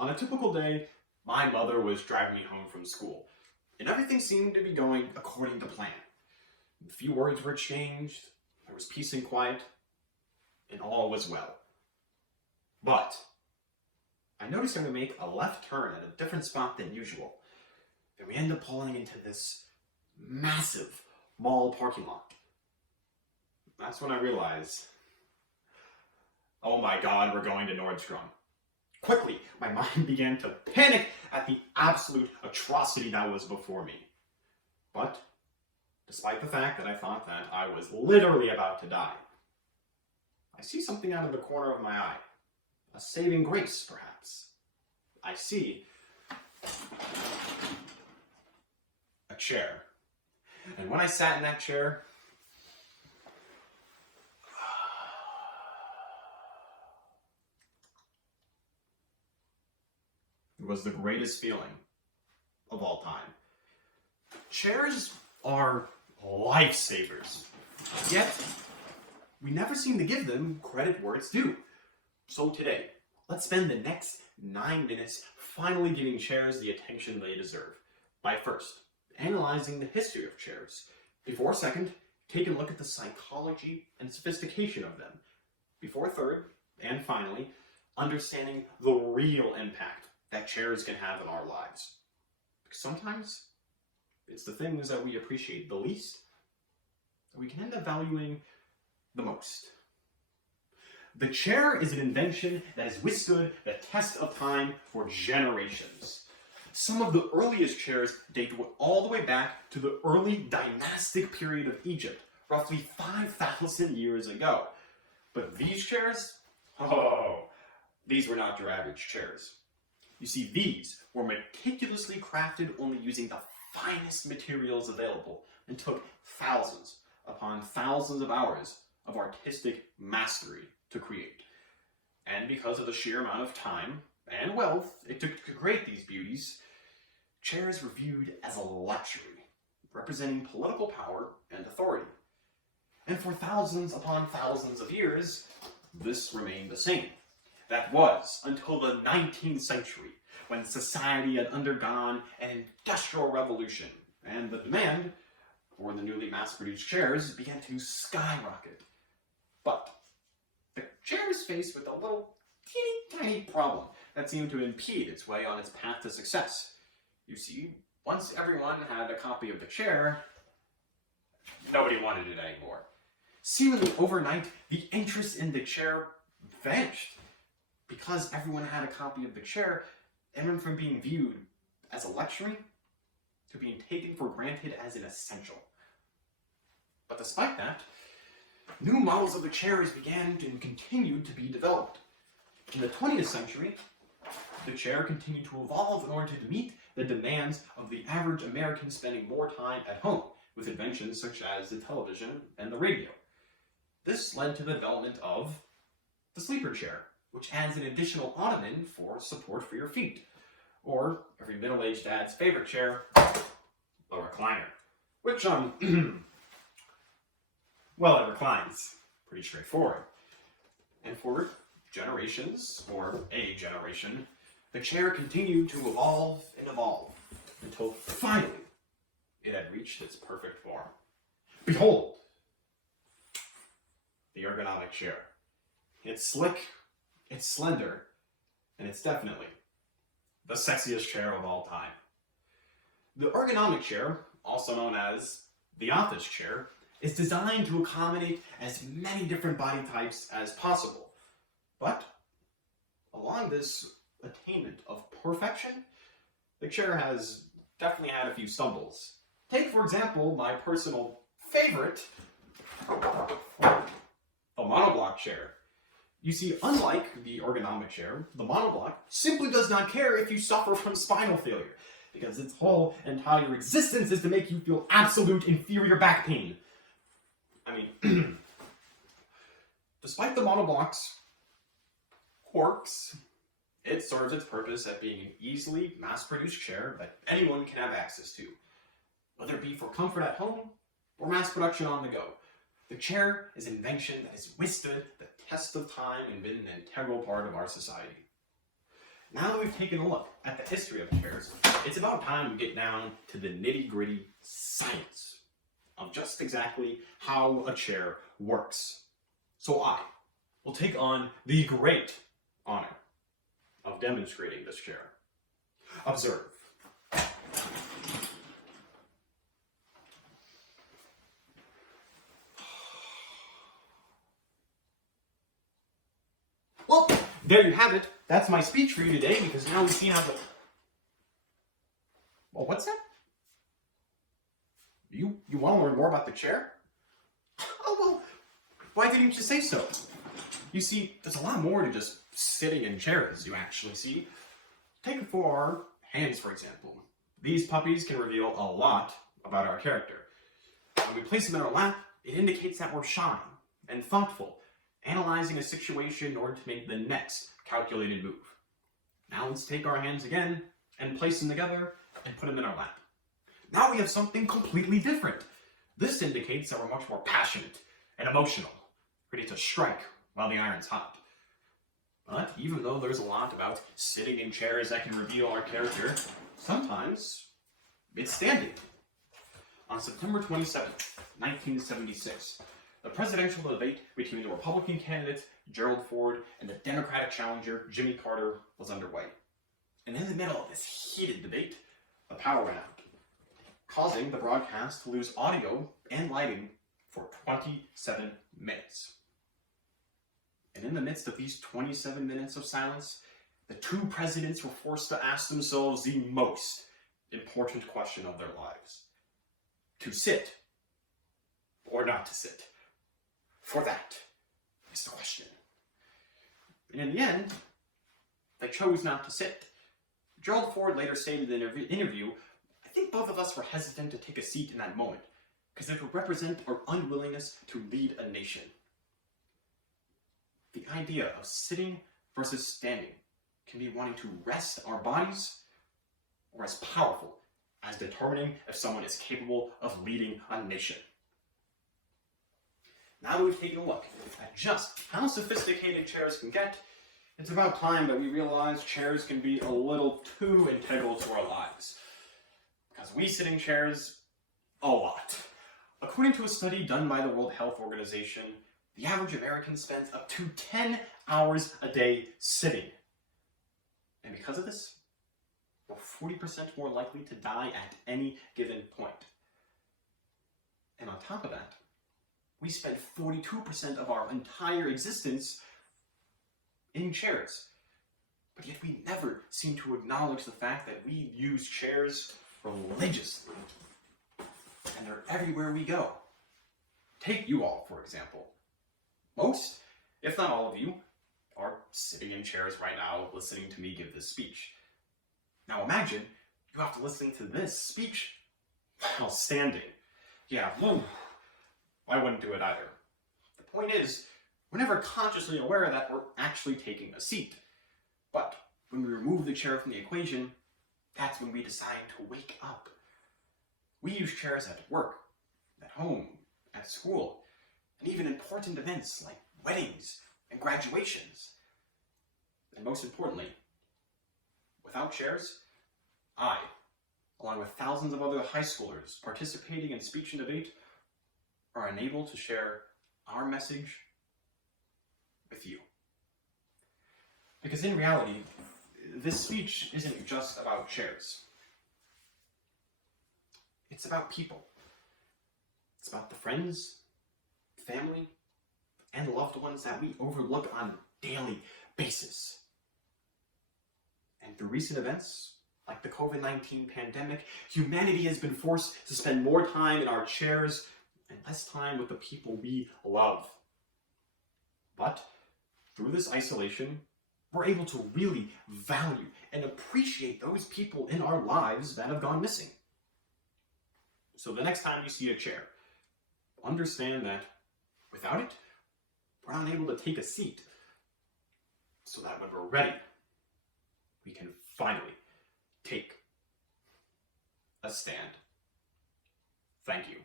On a typical day, my mother was driving me home from school, and everything seemed to be going according to plan. A few words were exchanged, there was peace and quiet, and all was well. But I noticed her to make a left turn at a different spot than usual, and we ended up pulling into this massive mall parking lot. That's when I realized, oh my God, we're going to Nordstrom. Quickly, my mind began to panic at the absolute atrocity that was before me. But, despite the fact that I thought that I was literally about to die, I see something out of the corner of my eye. A saving grace, perhaps. I see a chair. And when I sat in that chair, it was the greatest feeling of all time. Chairs are lifesavers, yet we never seem to give them credit where it's due. So today, let's spend the next 9 minutes finally giving chairs the attention they deserve. By first, analyzing the history of chairs. Before second, take a look at the psychology and sophistication of them. Before third, and finally, understanding the real impact that chairs can have in our lives. Because sometimes, it's the things that we appreciate the least that we can end up valuing the most. The chair is an invention that has withstood the test of time for generations. Some of the earliest chairs date all the way back to the early dynastic period of Egypt, roughly 5,000 years ago. But these chairs, these were not your average chairs. You see, these were meticulously crafted only using the finest materials available and took thousands upon thousands of hours of artistic mastery to create. And because of the sheer amount of time and wealth it took to create these beauties, chairs were viewed as a luxury, representing political power and authority. And for thousands upon thousands of years, this remained the same. That was until the 19th century, when society had undergone an industrial revolution, and the demand for the newly mass-produced chairs began to skyrocket. But the chair is faced with a little teeny-tiny problem that seemed to impede its way on its path to success. You see, once everyone had a copy of the chair, nobody wanted it anymore. Seemingly overnight, the interest in the chair vanished. Because everyone had a copy of the chair, it went from being viewed as a luxury to being taken for granted as an essential. But despite that, new models of the chairs began and continued to be developed. In the 20th century, the chair continued to evolve in order to meet the demands of the average American spending more time at home, with inventions such as the television and the radio. This led to the development of the sleeper chair, which adds an additional ottoman for support for your feet. Or, every middle-aged dad's favorite chair, a recliner. Which, well, it reclines. Pretty straightforward. And for generations, or a generation, the chair continued to evolve and evolve, until finally, it had reached its perfect form. Behold! The ergonomic chair. It's slick, it's slender, and it's definitely the sexiest chair of all time. The ergonomic chair, also known as the office chair, is designed to accommodate as many different body types as possible. But along this attainment of perfection, the chair has definitely had a few stumbles. Take, for example, my personal favorite, the monoblock chair. You see, unlike the ergonomic chair, the monoblock simply does not care if you suffer from spinal failure, because its whole entire existence is to make you feel absolute inferior back pain. I mean, despite the monoblock's quirks, it serves its purpose at being an easily mass-produced chair that anyone can have access to, whether it be for comfort at home or mass production on the go. The chair is an invention that has withstood the test of time and been an integral part of our society. Now that we've taken a look at the history of chairs, it's about time we get down to the nitty-gritty science of just exactly how a chair works. So I will take on the great honor of demonstrating this chair. Observe. Well, there you have it. That's my speech for you today, because now we've seen how the... Well, what's that? You want to learn more about the chair? Oh, well, why didn't you say so? You see, there's a lot more to just sitting in chairs, you actually see. Take for our hands, for example. These puppies can reveal a lot about our character. When we place them in our lap, it indicates that we're shy and thoughtful, analyzing a situation in order to make the next calculated move. Now let's take our hands again and place them together and put them in our lap. Now we have something completely different. This indicates that we're much more passionate and emotional, ready to strike while the iron's hot. But even though there's a lot about sitting in chairs that can reveal our character, sometimes it's standing. On September 27, 1976, the presidential debate between the Republican candidate Gerald Ford and the Democratic challenger Jimmy Carter was underway. And in the middle of this heated debate, the power went out, causing the broadcast to lose audio and lighting for 27 minutes. And in the midst of these 27 minutes of silence, the two presidents were forced to ask themselves the most important question of their lives. To sit or not to sit? For that is the question. And in the end, they chose not to sit. Gerald Ford later stated in an interview, "I think both of us were hesitant to take a seat in that moment, because it would represent our unwillingness to lead a nation." The idea of sitting versus standing can be wanting to rest our bodies, or as powerful as determining if someone is capable of leading a nation. Now that we've taken a look at just how sophisticated chairs can get, it's about time that we realize chairs can be a little too integral to our lives. Because we sit in chairs a lot. According to a study done by the World Health Organization, the average American spends up to 10 hours a day sitting. And because of this, we're 40% more likely to die at any given point. And on top of that, we spend 42% of our entire existence in chairs. But yet we never seem to acknowledge the fact that we use chairs religiously. And they're everywhere we go. Take you all, for example. Most, if not all of you, are sitting in chairs right now listening to me give this speech. Now imagine you have to listen to this speech while standing. Yeah, I wouldn't do it either. The point is, we're never consciously aware that we're actually taking a seat. But when we remove the chair from the equation, that's when we decide to wake up. We use chairs at work, at home, at school, and even important events like weddings and graduations. And most importantly, without chairs, I, along with thousands of other high schoolers participating in speech and debate, are unable to share our message with you. Because in reality, this speech isn't just about chairs. It's about people. It's about the friends, family, and loved ones that we overlook on a daily basis. And through recent events, like the COVID-19 pandemic, humanity has been forced to spend more time in our chairs and less time with the people we love. But through this isolation, we're able to really value and appreciate those people in our lives that have gone missing. So the next time you see a chair, understand that without it, we're not able to take a seat. So that when we're ready, we can finally take a stand. Thank you.